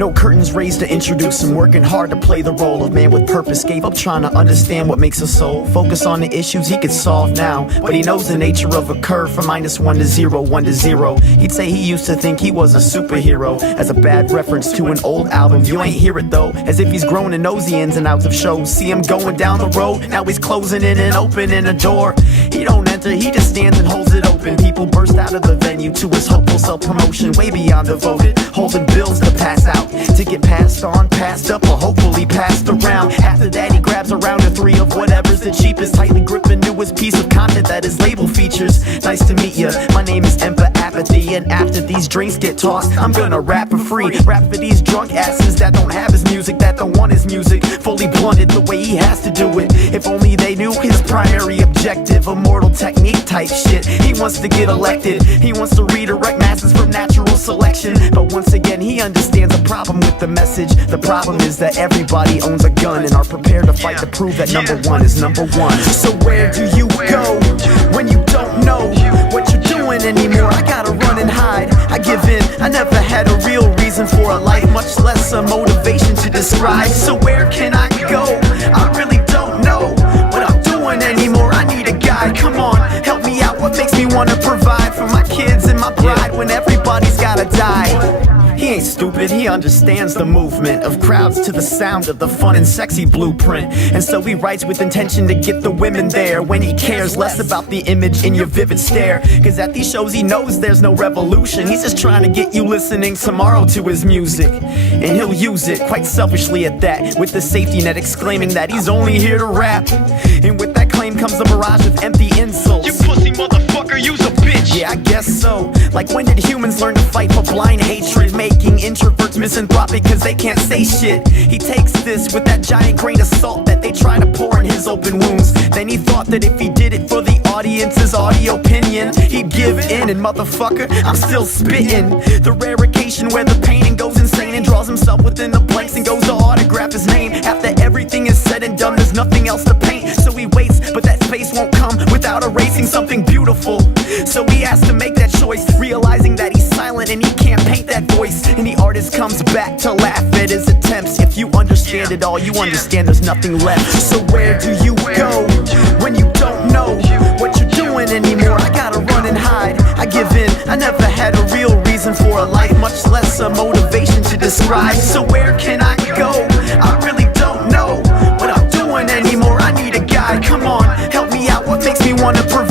No curtains raised to introduce him, working hard to play the role of man with purpose. Gave up trying to understand what makes a soul. Focus on the issues he could solve now, but he knows the nature of a curve from -1 to 0, 1 to 0. He'd say he used to think he was a superhero, as a bad reference to an old album. You ain't hear it though, as if he's grown and knows the ins and outs of shows. See him going down the road, now he's closing it and opening a door. He don't enter, he just stands and holds it open. People burst out of the venue to his hopeful self-promotion, way beyond devoted, holding bills to pass out, to get passed on, passed up, or hopefully passed around. After that he grabs a round or 3 of whatever's the cheapest, tightly gripping to his piece of content that his label features. Nice to meet ya, my name is Emperor Apathy, and after these drinks get tossed, I'm gonna rap for free. Rap for these drunk asses that don't have his music, that don't want his music fully blunted the way he has to do it. If only they knew his primary objective, immortal technique type shit. He wants to get elected, he wants to redirect masses from natural selection. But once again he understands the problem with the message. The problem is that everybody owns a gun and are prepared to fight to prove that number one is number one. So where do you go when you don't know what you're doing anymore? I gotta run and hide, I give in. I never had a real reason for a life, much less a motivation to describe. So where can I go? I really don't know what I'm doing anymore. I need a guide, come on, help me out. What makes me wanna provide for my kids and my bride when everybody's gotta die? He ain't stupid, he understands the movement of crowds to the sound of the fun and sexy blueprint. And so he writes with intention to get the women there, when he cares less about the image in your vivid stare. Cause at these shows he knows there's no revolution, he's just trying to get you listening tomorrow to his music. And he'll use it, quite selfishly at that, with the safety net exclaiming that he's only here to rap. And with that claim comes a barrage of empty insults. You pussy motherfucker, you's a bitch. Yeah, I guess so. Like when did humans learn to fight for blind hatred, making introverts misanthropic cause they can't say shit? He takes this with that giant grain of salt that they try to pour in his open wounds. Then he thought that if he did it for the audience's audio opinion, he'd give in, and motherfucker, I'm still spitting. The rare occasion where the painting goes insane and draws himself within the blanks and goes to autograph his name. After everything is said and done, there's nothing else to paint. So he waits, but that space won't come without erasing something beautiful. So he has to make that choice, realizing that he's silent and he can't paint that voice. And the artist comes back to laugh at his attempts. If you understand it all, you understand there's nothing left. So where do you go when you don't know what you're doing anymore? I gotta run and hide, I give in. I never had a real reason for a life, much less a motivation to describe. So where can I go? I really don't know what I'm doing anymore. I need a guide, come on, help me out. What makes me wanna provide